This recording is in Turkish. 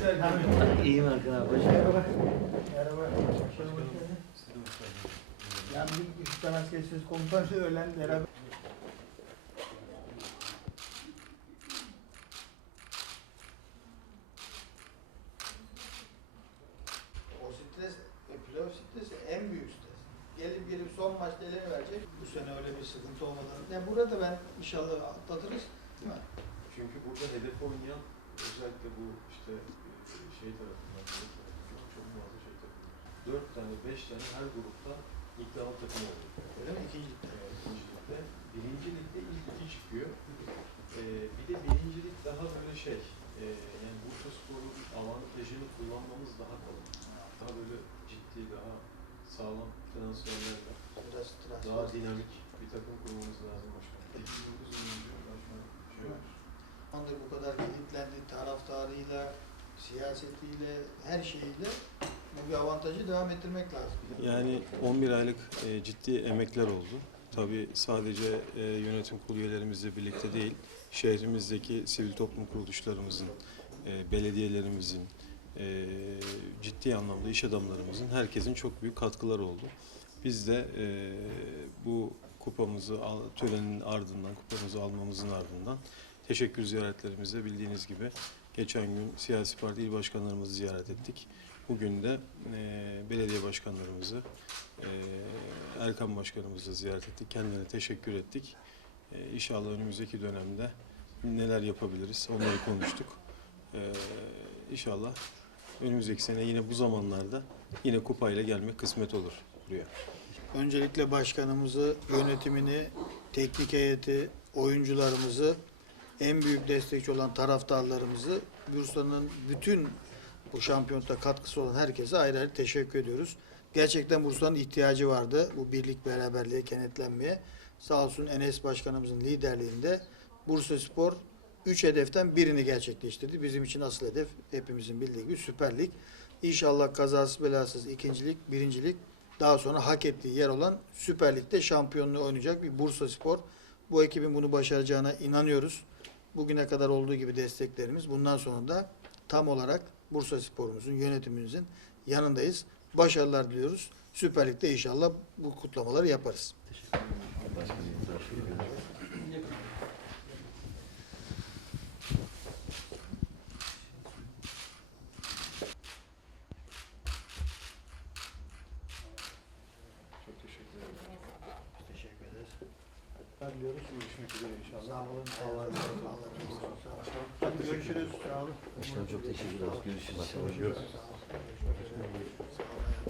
İyiyim Erkan abi. Hoş Merhaba. Merhaba. Başkanım hoş geldin. Yani bir üstten askersiz komutan öğlen beraber. O stres, e, playoff stresi en büyük stres. Gelip gelip son maçta elini verecek. Bu sene öyle bir sıkıntı olmadan. Yani burada ben inşallah atlatırız. Değil mi? Çünkü burada hedef oynayan özellikle bu işte e, şey tarafından tarafından çok fazla şey takımı. Dört tane, beş tane her grupta iddialı takım oluyor. Öyle mi? İkinci ligde. Yani ikinci ligde. Birinci ligde ilk iki çıkıyor. Ee, bir de birinci lig daha böyle şey, e, yani Bursa Spor'un avantajını kullanmamız daha kolay. Daha böyle ciddi, daha sağlam transfer. daha dinamik bir takım kurmamız lazım başkanım. 8-9 oyuncu başkanım şey var. Andır bu kadar kilitlendi taraftarıyla, siyasetiyle, her şeyiyle bu bir avantajı devam ettirmek lazım. Yani 11 aylık e, ciddi emekler oldu. Tabii sadece e, yönetim kurulu üyelerimizle birlikte değil, şehrimizdeki sivil toplum kuruluşlarımızın, e, belediyelerimizin, e, ciddi anlamda iş adamlarımızın, herkesin çok büyük katkıları oldu. Biz de e, bu kupamızı, törenin ardından, kupamızı almamızın ardından teşekkür ziyaretlerimizde bildiğiniz gibi geçen gün siyasi parti il başkanlarımızı ziyaret ettik. Bugün de e, belediye başkanlarımızı, e, Erkan Başkanımızı ziyaret ettik. Kendilerine teşekkür ettik. E, inşallah önümüzdeki dönemde neler yapabiliriz onları konuştuk. E, inşallah önümüzdeki sene yine bu zamanlarda yine kupayla gelmek kısmet olur buraya. Öncelikle başkanımızı, yönetimini, teknik heyeti, oyuncularımızı, en büyük destekçi olan taraftarlarımızı, Bursa'nın bütün bu şampiyonata katkısı olan herkese ayrı ayrı teşekkür ediyoruz. Gerçekten Bursa'nın ihtiyacı vardı bu birlik beraberliğe, kenetlenmeye. Sağ olsun Enes Başkanımızın liderliğinde Bursa Spor 3 hedeften birini gerçekleştirdi. Bizim için asıl hedef hepimizin bildiği gibi Süper Lig. İnşallah kazasız belasız ikincilik, birincilik daha sonra hak ettiği yer olan Süper Lig'de şampiyonluğu oynayacak bir Bursa Spor. Bu ekibin bunu başaracağına inanıyoruz. Bugüne kadar olduğu gibi desteklerimiz bundan sonra da tam olarak Bursa Spor'umuzun, yönetimimizin yanındayız. Başarılar diliyoruz. Süper Lig'de inşallah bu kutlamaları yaparız. Çok Ben diyoruz. Görüşmek üzere inşallah. Sağ olun. Sağ olun. Hadi görüşürüz. Sağ olun. Başkanım çok teşekkür ederiz. Görüşürüz. Görüşürüz. Sağ olun.